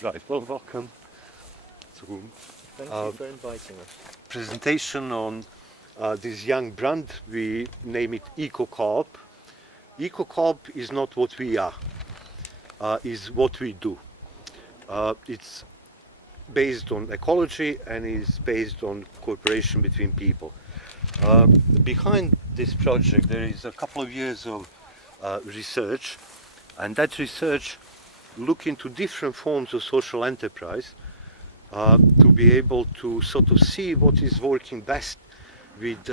Right, well, welcome to Thank you for inviting us. presentation on this young brand. We name it Eco Coop. Eco Coop is not what we are, is what we do. It's based on ecology and is based on cooperation between people. Behind this project there is a couple of years of research, and that research look into different forms of social enterprise to be able to sort of see what is working best with,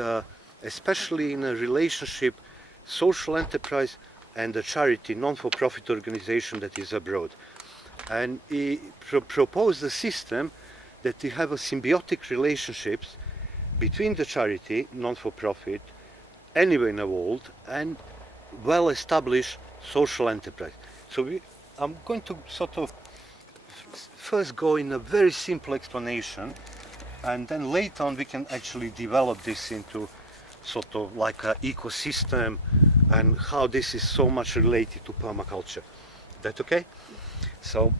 especially in a relationship, social enterprise and a charity, non-for-profit organization that is abroad. And he proposed a system that you have a symbiotic relationships between the charity, non-for-profit, anywhere in the world, and well-established social enterprise. So I'm going to sort of first go in a very simple explanation, and then later on we can actually develop this into sort of like an ecosystem and how this is so much related to permaculture. That okay? So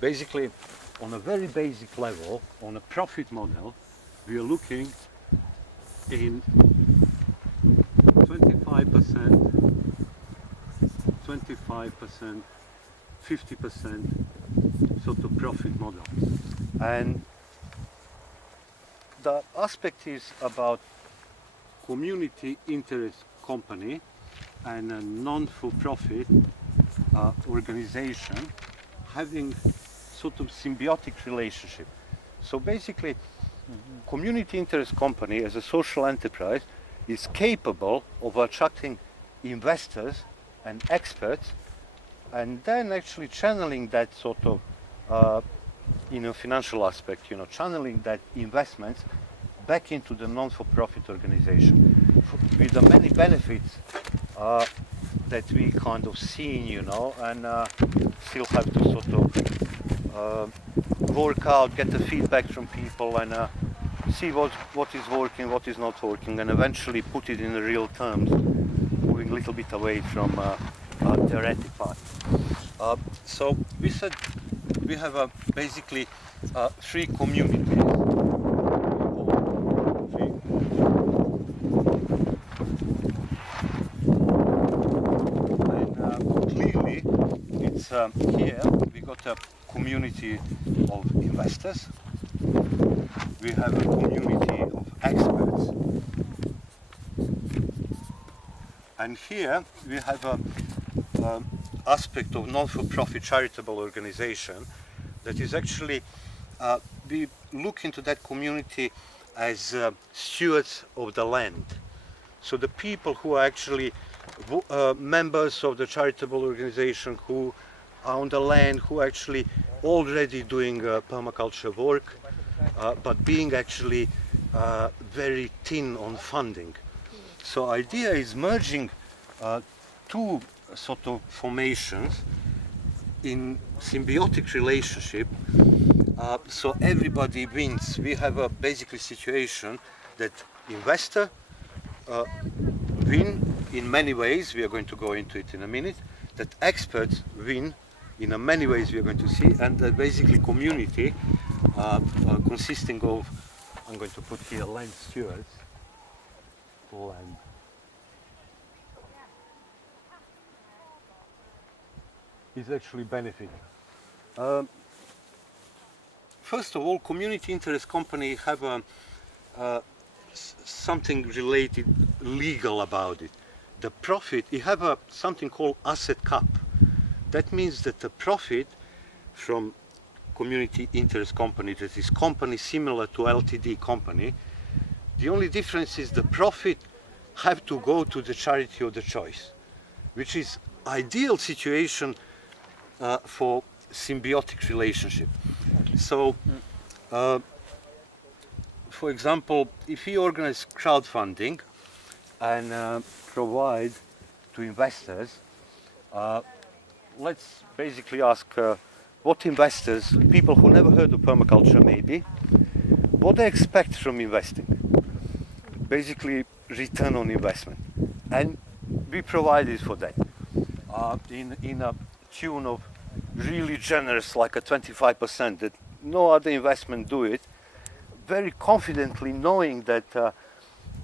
basically, on a very basic level, on a profit model, we are looking in 25%, 50% sort of profit model. And the aspect is about community interest company and a non-for-profit organization having sort of symbiotic relationship. So basically, community interest company as a social enterprise is capable of attracting investors and experts, and then actually channeling that sort of in a financial aspect, channeling that investments back into the non-for-profit organization with the many benefits that we kind of seen, and still have to sort of work out, get the feedback from people, and see what is working, what is not working, and eventually put it in the real terms, moving a little bit away from theoretic part. So we said we have basically three communities. And clearly, it's here we got a community of investors. We have a community of experts. And here we have a aspect of non-for-profit charitable organization that is actually, we look into that community as stewards of the land. So the people who are actually members of the charitable organization, who are on the land, who are actually already doing permaculture work, but being actually very thin on funding. So idea is merging two sort of formations in symbiotic relationship, so everybody wins. We have a basically situation that investor win in many ways, we are going to go into it in a minute, that experts win in many ways we are going to see, and basically community consisting of, I'm going to put here land stewards, land is actually benefiting. First of all, community interest company have something related legal about it. The profit, you have something called asset cap. That means that the profit from community interest company, that is company similar to LTD company, the only difference is the profit have to go to the charity of the choice, which is ideal situation for symbiotic relationship. So, for example, if we organize crowdfunding and provide to investors, let's basically ask what investors, people who never heard of permaculture maybe, what they expect from investing. Basically, return on investment. And we provided for that in a tune of really generous, like a 25%, that no other investment do it, very confidently knowing that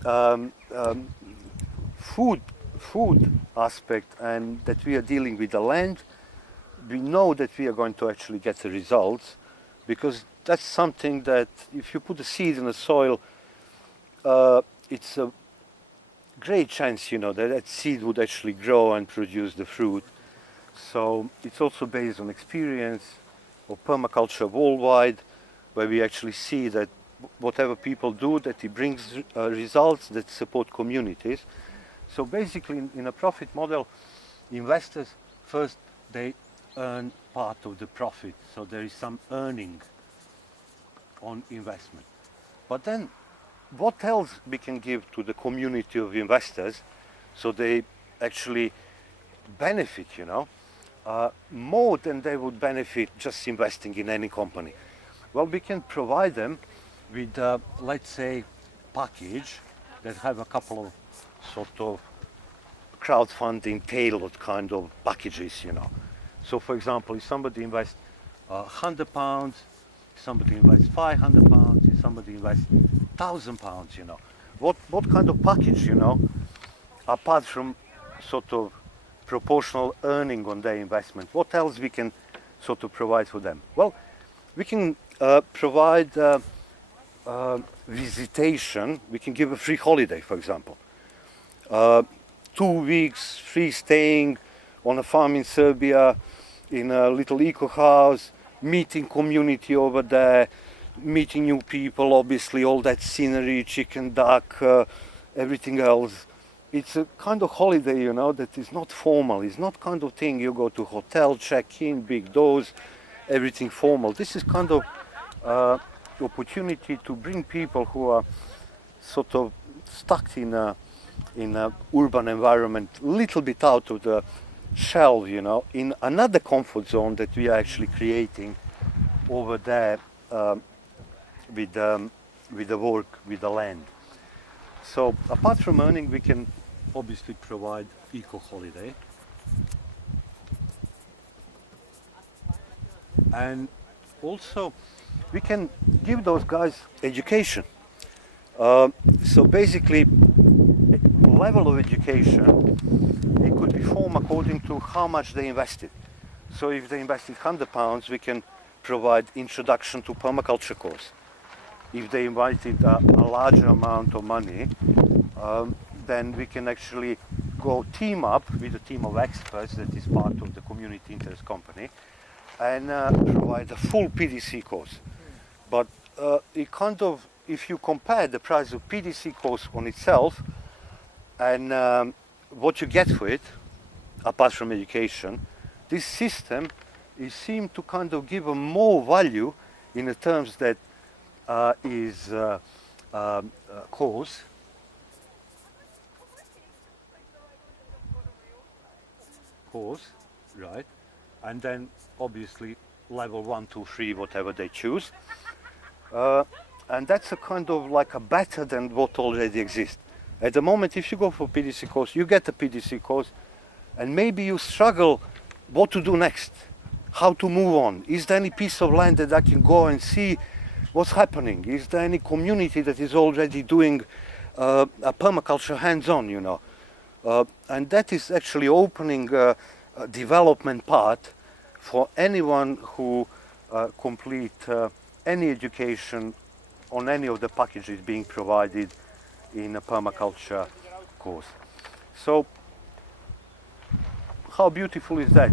um, um, food aspect and that we are dealing with the land, we know that we are going to actually get the results, because that's something that if you put a seed in the soil, it's a great chance, that that seed would actually grow and produce the fruit. So it's also based on experience of permaculture worldwide, where we actually see that whatever people do, that it brings results that support communities. So basically, in a profit model, investors first they earn part of the profit, so there is some earning on investment. But then, what else we can give to the community of investors, so they actually benefit, more than they would benefit just investing in any company? Well, we can provide them with, let's say, package that have a couple of sort of crowdfunding tailored kind of packages, So, for example, if somebody invests £100, if somebody invests £500, if somebody invests £1,000, what kind of package, apart from sort of proportional earning on their investment, what else we can sort of provide for them? Well, we can provide visitation. We can give a free holiday, for example. 2 weeks free staying on a farm in Serbia, in a little eco house, meeting community over there, meeting new people, obviously all that scenery, chicken, duck, everything else. It's a kind of holiday, that is not formal. It's not kind of thing you go to hotel, check in, big doors, everything formal. This is kind of opportunity to bring people who are sort of stuck in a urban environment, little bit out of the shell, in another comfort zone that we are actually creating over there with the work, with the land. So apart from earning, we can obviously provide eco holiday, and also we can give those guys education. So basically, level of education, it could be formed according to how much they invested. So if they invested £100, we can provide introduction to permaculture course. If they invited a larger amount of money, then we can actually go team up with a team of experts that is part of the community interest company and provide a full PDC course. But it kind of, if you compare the price of PDC course on itself and what you get for it, apart from education, this system is seemed to kind of give a more value in the terms that is course, right, and then obviously level 1, 2, 3, whatever they choose, and that's a kind of like a better than what already exists. At the moment, if you go for PDC course, you get a PDC course, and maybe you struggle what to do next, how to move on. Is there any piece of land that I can go and see what's happening? Is there any community that is already doing a permaculture hands-on, and that is actually opening a development path for anyone who complete any education on any of the packages being provided in a permaculture course. So how beautiful is that?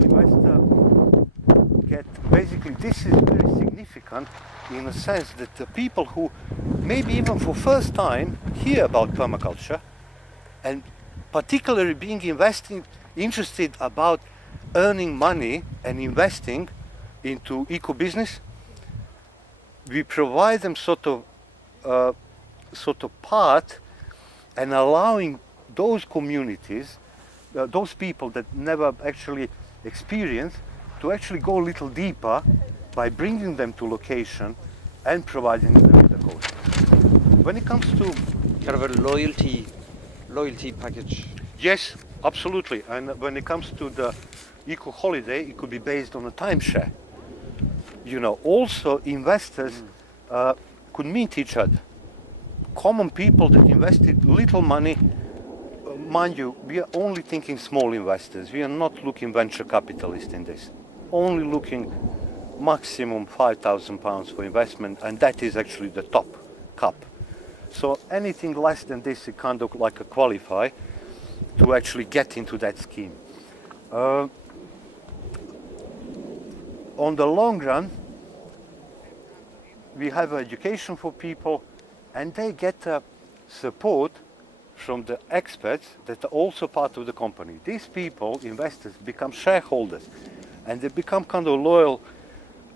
Investor get, basically this is very significant in the sense that the people who maybe even for first time hear about permaculture and particularly being interested about earning money and investing into eco business, we provide them sort of path and allowing those communities, those people that never actually experience, to actually go a little deeper by bringing them to location and providing them with the course. When it comes to kind of a loyalty package. Yes, Absolutely. And when it comes to the eco holiday, it could be based on a timeshare. Also investors could meet each other. Common people that invested little money, mind you, we are only thinking small investors. We are not looking venture capitalists in this. Only looking maximum £5,000 for investment, and that is actually the top cap. So anything less than this, it kind of like a qualify to actually get into that scheme. On the long run, we have education for people, and they get support from the experts that are also part of the company. These people, investors, become shareholders, and they become kind of loyal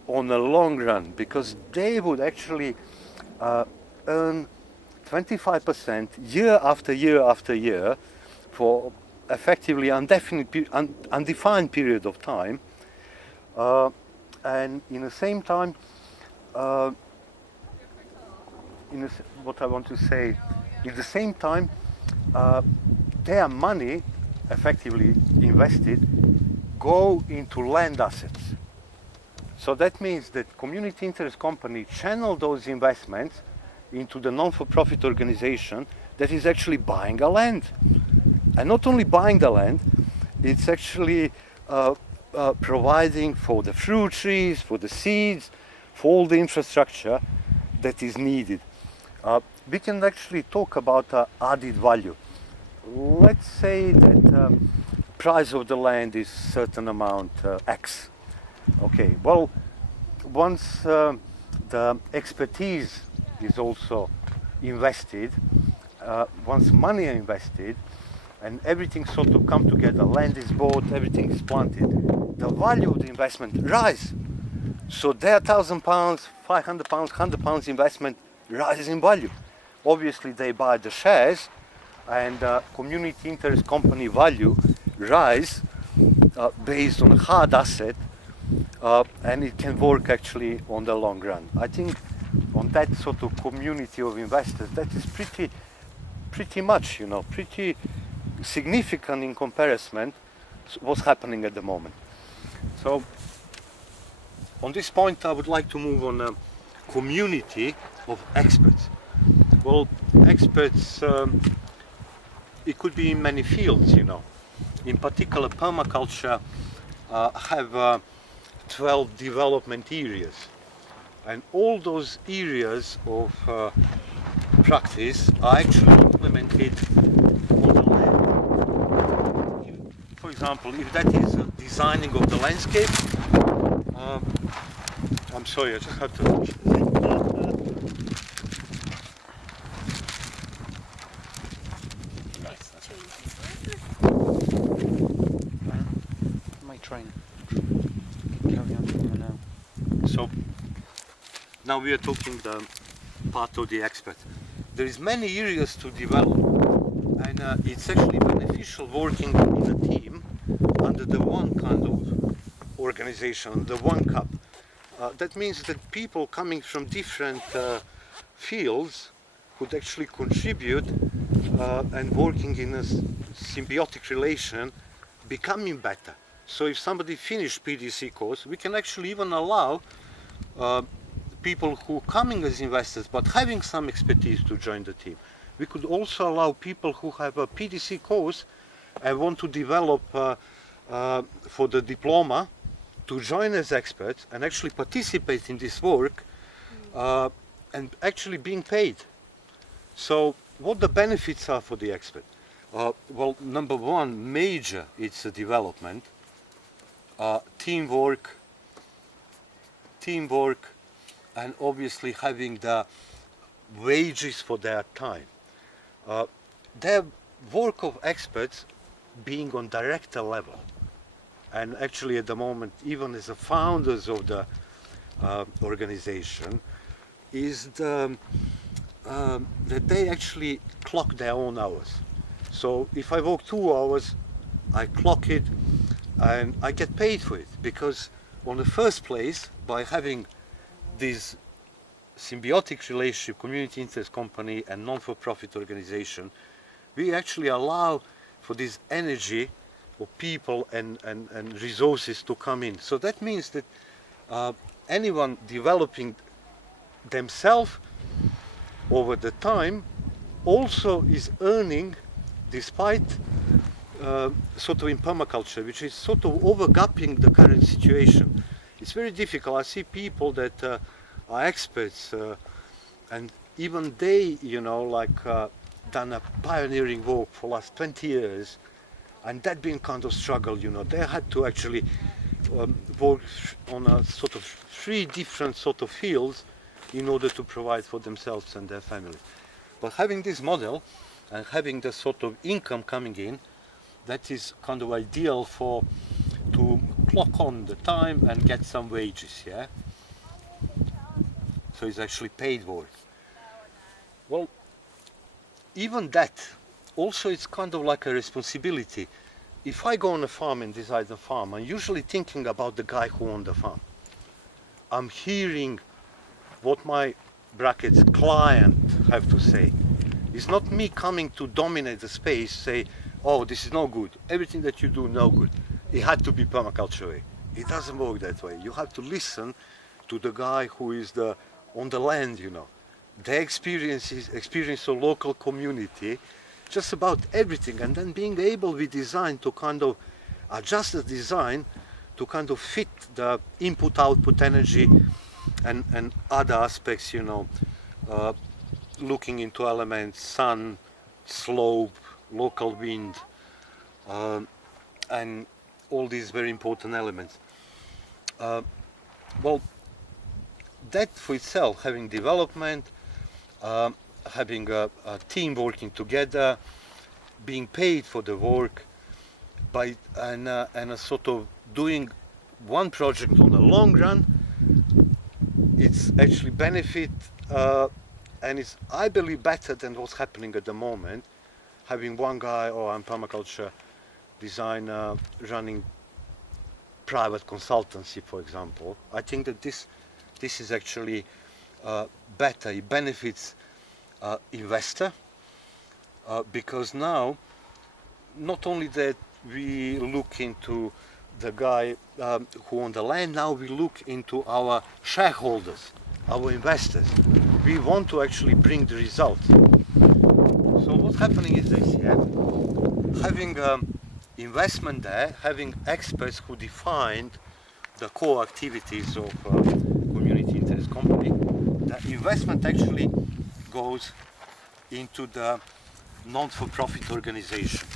on the long run, because they would actually earn 25% year after year after year for effectively undefined period of time, and in the same time, what I want to say, at the same time, their money, effectively invested, go into land assets. So that means that community interest company channel those investments into the non-for-profit organization that is actually buying a land. And not only buying the land, it's actually providing for the fruit trees, for the seeds, for all the infrastructure that is needed. We can actually talk about added value. Let's say that price of the land is certain amount X. Okay, well, once the expertise is also invested, once money is invested, and everything sort of come together, land is bought, everything is planted, the value of the investment rise. So their £1,000, £500, £100 investment rises in value. Obviously they buy the shares, and community interest company value rise based on a hard asset, and it can work actually on the long run. I think on that sort of community of investors, that is pretty much, pretty significant in comparison to what's happening at the moment. So on this point, I would like to move on a community of experts. Well, experts, it could be in many fields, In particular, permaculture have 12 development areas. And all those areas of practice are actually implemented on the land. For example, if that is designing of the landscape, I'm sorry, I just have to... My train. Carry on from now. So now we are talking the part of the expert. There is many areas to develop, and it's actually beneficial working in a team under the one kind of organization, the one cup. That means that people coming from different fields could actually contribute and working in a symbiotic relation, becoming better. So if somebody finished PDC course, we can actually even allow people who coming as investors but having some expertise to join the team. We could also allow people who have a PDC course and want to develop for the diploma to join as experts and actually participate in this work and actually being paid. So what the benefits are for the expert? Well, number one, major, it's a development, teamwork, and obviously having the wages for their time. Their work of experts being on director level, and actually at the moment, even as the founders of the organization, is that they actually clock their own hours. So if I work 2 hours, I clock it and I get paid for it, because on the first place, by having this symbiotic relationship, community interest company and non-for-profit organization, we actually allow for this energy of people and resources to come in. So that means that anyone developing themselves over the time also is earning despite sort of in permaculture, which is sort of overgapping the current situation. It's very difficult. I see people that are experts and even they, you know, like done a pioneering work for last 20 years, and that been kind of struggle, you know. They had to actually work on a sort of 3 different sort of fields in order to provide for themselves and their family. But having this model and having the sort of income coming in, that is kind of ideal to clock on the time and get some wages, yeah? So it's actually paid work. Well, even that, also it's kind of like a responsibility. If I go on a farm and design a farm, I'm usually thinking about the guy who owns the farm. I'm hearing what my brackets client have to say. It's not me coming to dominate the space, say, oh, this is no good. Everything that you do, no good. It had to be permaculture way. It doesn't work that way. You have to listen to the guy who is on the land, you know. Their experience of local community, just about everything, and then being able with design to kind of adjust the design to kind of fit the input-output energy and other aspects, you know, looking into elements, sun, slope, local wind, and all these very important elements. Well, that for itself, having development, having a team working together, being paid for the work, and a sort of doing one project on the long run, it's actually benefit, and it's, I believe, better than what's happening at the moment. Having one guy, or I'm permaculture designer, running private consultancy, for example. I think that this is actually better. It benefits investor because now not only that we look into the guy who owns the land, now we look into our shareholders, our investors. We want to actually bring the results. So what's happening is this, yeah? Having investment there, having experts who defined the core activities of community interest company, the investment actually goes into the non-for-profit organization.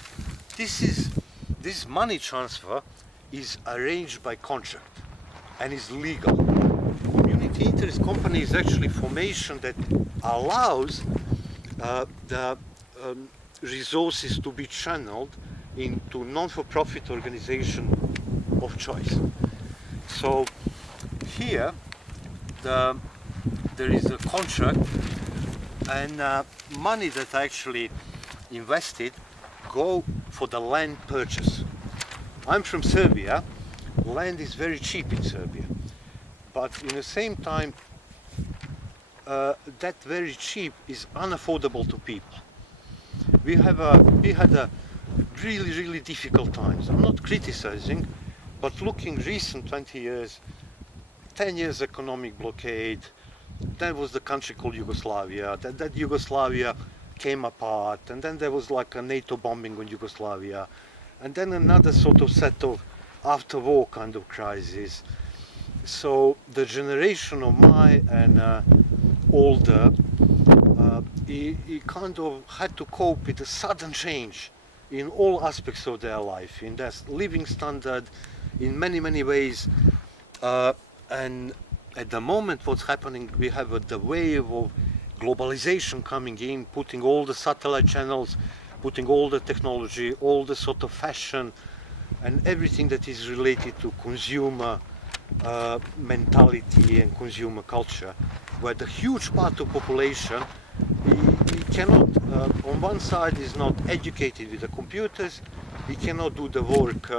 This money transfer is arranged by contract and is legal. Community interest company is actually formation that allows the resources to be channeled into non-for-profit organization of choice. So here there is a contract, and money that I actually invested go for the land purchase. I'm from Serbia. Land is very cheap in Serbia, but in the same time that very cheap is unaffordable to people. We had a really difficult times. I'm not criticizing, but looking recent 20 years, 10 years economic blockade, then was the country called Yugoslavia, that Yugoslavia came apart, and then there was like a NATO bombing on Yugoslavia, and then another sort of set of after-war kind of crisis. So the generation of my and older, he kind of had to cope with a sudden change in all aspects of their life, in their living standard, in many ways. And at the moment what's happening, we have the wave of globalization coming in, putting all the satellite channels, putting all the technology, all the sort of fashion, and everything that is related to consumer mentality and consumer culture, where the huge part of population he cannot, on one side is not educated with the computers, he cannot do the work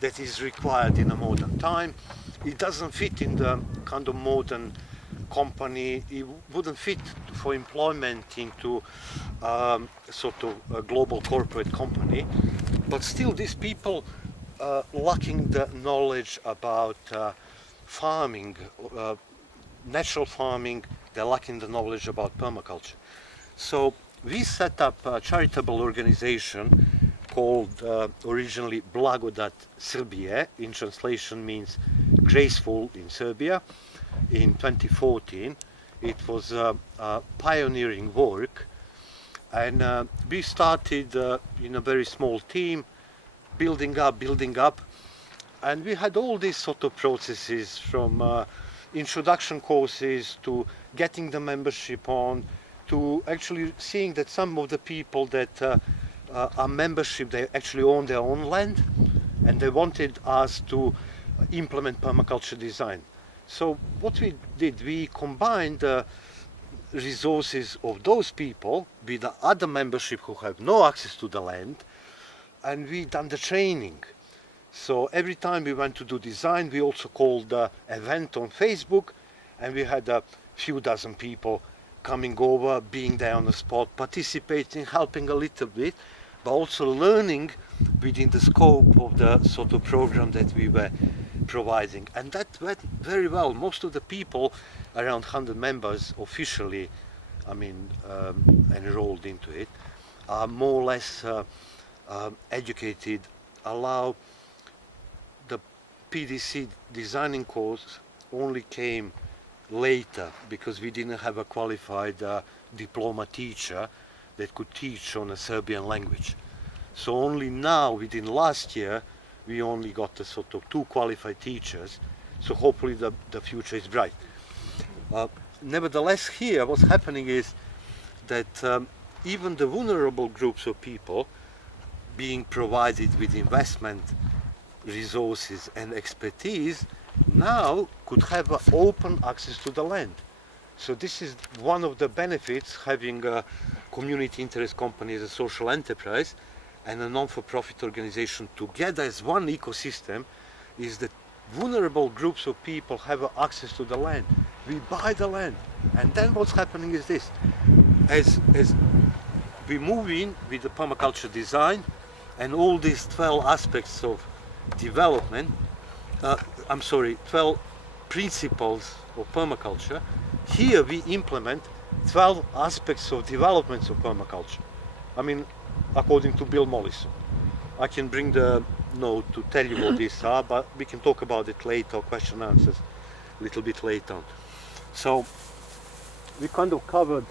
that is required in a modern time, it doesn't fit in the kind of modern company, it wouldn't fit for employment into sort of a global corporate company, but still these people lacking the knowledge about farming, natural farming, they're lacking the knowledge about permaculture. So we set up a charitable organization called originally Blagodat Srbije, in translation means graceful in Serbia, in 2014. It was pioneering work, and we started in a very small team, building up, and we had all these sort of processes from introduction courses to getting the membership on, to actually seeing that some of the people that are membership, they actually own their own land, and they wanted us to implement permaculture design. So what we did, we combined the resources of those people with the other membership who have no access to the land, and we done the training. So every time we went to do design, we also called the event on Facebook, and we had a few dozen people coming over, being there on the spot, participating, helping a little bit, but also learning within the scope of the sort of program that we were providing. And that went very well. Most of the people, around 100 members officially, enrolled into it, are more or less educated, allow the PDC designing course only came later because we didn't have a qualified diploma teacher that could teach on a Serbian language. So only now, within last year, we only got a sort of 2 qualified teachers, so hopefully the future is bright. Nevertheless, here what's happening is that even the vulnerable groups of people being provided with investment resources and expertise now could have open access to the land. So this is one of the benefits having a community interest company as a social enterprise and a non-for-profit organization together as one ecosystem, is that vulnerable groups of people have access to the land. We buy the land, and then what's happening is this: as we move in with the permaculture design and all these 12 aspects of development, 12 principles of permaculture, here we implement 12 aspects of developments of permaculture. According to Bill Mollison. I can bring the note to tell you what these are, but we can talk about it later, question and answers a little bit later on. So we kind of covered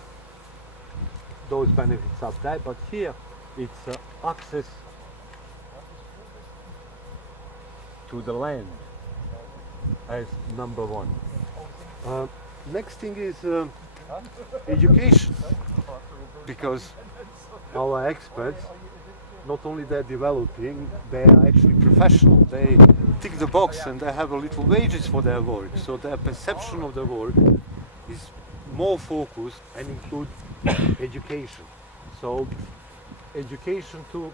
those benefits up there, but here it's access to the land as number 1. Next thing is education, because our experts, not only they're developing, they are actually professional. They tick the box and they have a little wages for their work. So their perception of the work is more focused and includes education. So education to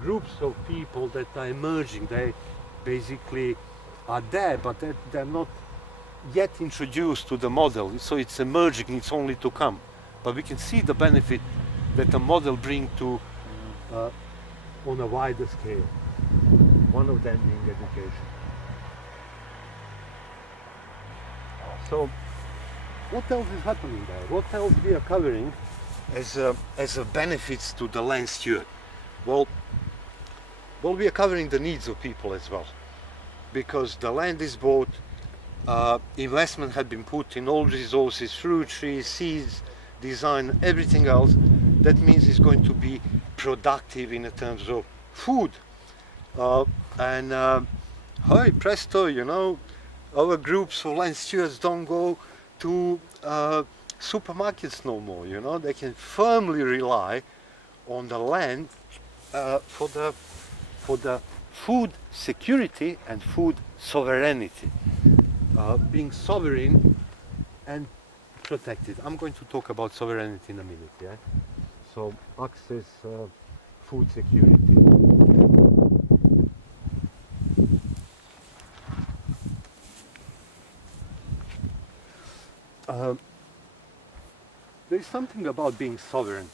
groups of people that are emerging. They basically are there, but they're not yet introduced to the model. So it's emerging, it's only to come. But we can see the benefit that the model brings to on a wider scale. One of them being education. So what else is happening there? What else we are covering as a benefits to the land steward? Well, we are covering the needs of people as well, because the land is bought, investment had been put in all resources, fruit trees, seeds, design, everything else. That means it's going to be productive in terms of food. Hey, presto, our groups of land stewards don't go to supermarkets no more, They can firmly rely on the land for the food security and food sovereignty. Being sovereign and protected. I'm going to talk about sovereignty in a minute, yeah? So access, food security. There is something about being sovereign.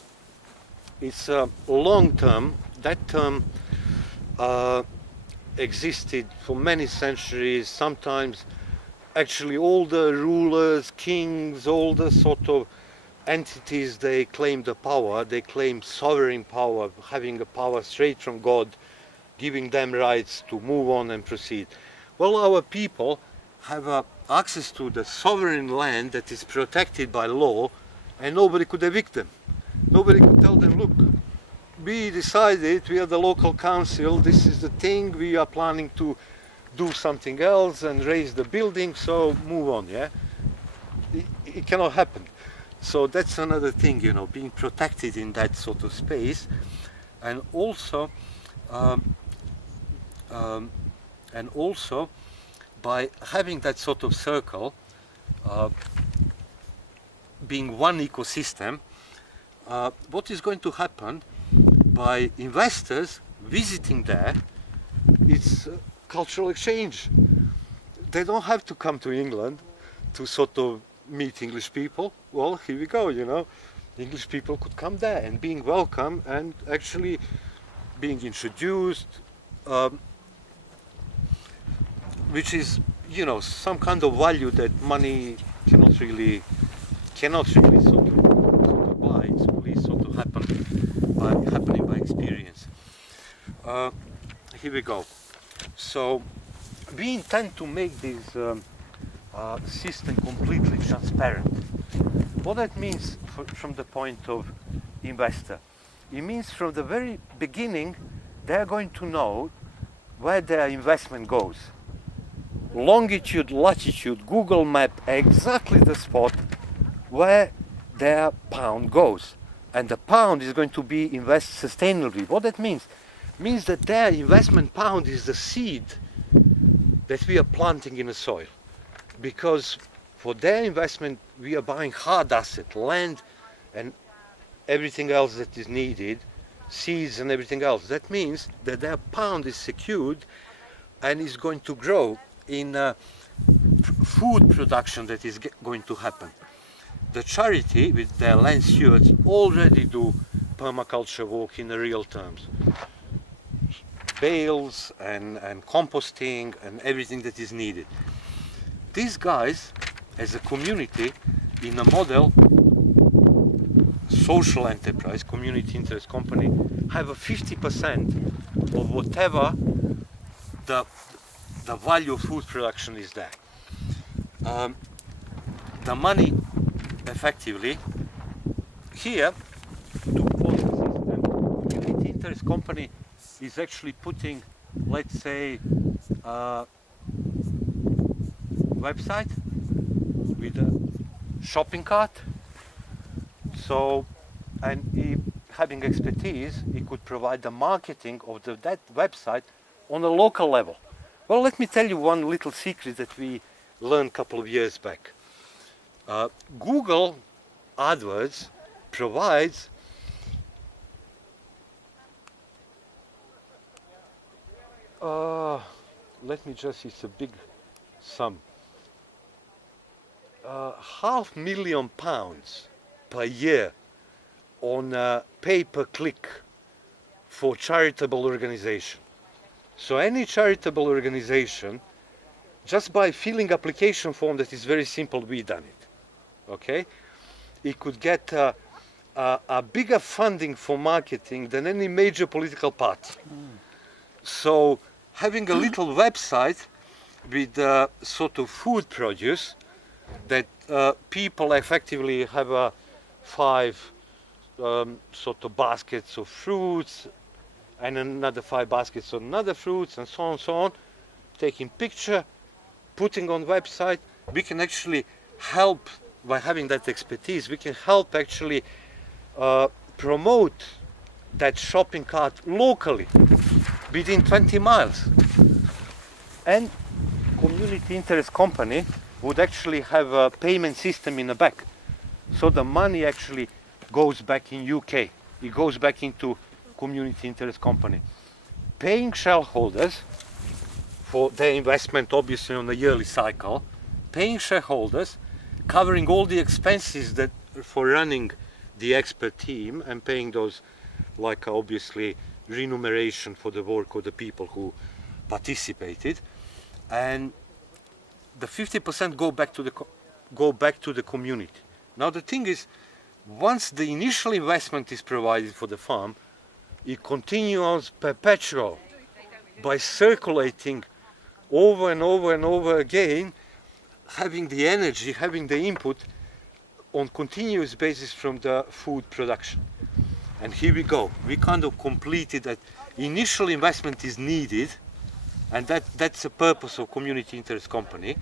It's long term. That term existed for many centuries. Sometimes actually all the rulers, kings, all the sort of entities, they claim the power, they claim sovereign power, having a power straight from God, giving them rights to move on and proceed. Well, our people have access to the sovereign land that is protected by law, and nobody could evict them. Nobody could tell them, look, we decided, we are the local council, this is the thing, we are planning to do something else and raise the building, so move on, yeah? It cannot happen. So that's another thing, you know, being protected in that sort of space, and also by having that sort of circle, being one ecosystem, what is going to happen by investors visiting there, it's cultural exchange. They don't have to come to England to sort of meet English people. Well, here we go, you know. English people could come there and being welcome and actually being introduced, which is, you know, some kind of value that money cannot really sort of buy. It's only sort of happening by experience. Here we go. So we intend to make this system completely transparent. What that means from the point of investor, it means from the very beginning they're going to know where their investment goes. Longitude, latitude, Google map, exactly the spot where their pound goes. And the pound is going to be invested sustainably. What that means? Means that their investment pound is the seed that we are planting in the soil. Because for their investment, we are buying hard asset, land and everything else that is needed, seeds and everything else. That means that their pound is secured and is going to grow in food production that is going to happen. The charity with their land stewards already do permaculture work in the real terms. Bales and composting and everything that is needed. These guys, as a community, in a model, social enterprise, community interest company, have a 50% of whatever the value of food production is there. The money, effectively, here, to close the system, community interest company is actually putting, let's say, website with a shopping cart. So, and having expertise, he could provide the marketing of that website on a local level. Well, let me tell you one little secret that we learned a couple of years back. Google AdWords provides let me just, it's a big sum. £500,000 per year on pay-per-click for charitable organization. So any charitable organization, just by filling application form that is very simple, we done it. Okay? It could get a bigger funding for marketing than any major political party. So having a little website with sort of food produce that people effectively have 5 sort of baskets of fruits and another 5 baskets of another fruits and so on, taking picture, putting on website, we can actually help, by having that expertise, we can help actually promote that shopping cart locally within 20 miles. And community interest company would actually have a payment system in the back. So the money actually goes back in UK. It goes back into community interest company. Paying shareholders for their investment, obviously on a yearly cycle, paying shareholders, covering all the expenses that for running the expert team and paying those, like obviously remuneration for the work of the people who participated, and the 50% go back to the community. Now the thing is, once the initial investment is provided for the farm, it continues perpetual by circulating over and over and over again, having the energy, having the input on continuous basis from the food production. And here we go. We kind of completed that. Initial investment is needed, and that's the purpose of community interest company.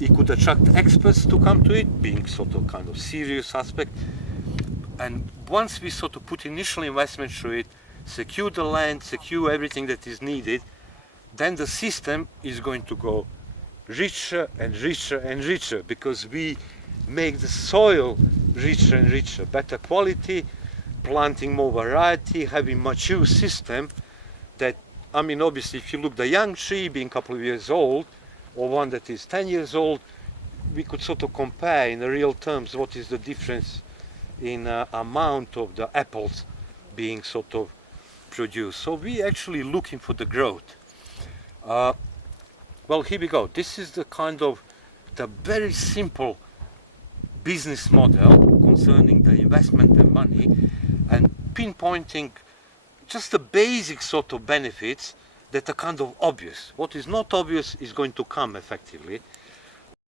It could attract experts to come to it, being sort of kind of serious aspect. And once we sort of put initial investment through it, secure the land, secure everything that is needed, then the system is going to go richer and richer and richer, because we make the soil richer and richer, better quality, planting more variety, having mature system that, I mean, obviously if you look the young tree being a couple of years old, or one that is 10 years old, we could sort of compare in the real terms what is the difference in amount of the apples being sort of produced. So we actually looking for the growth. Well, here we go. This is the kind of the very simple business model concerning the investment and money, and pinpointing just the basic sort of benefits that are kind of obvious. What is not obvious is going to come effectively.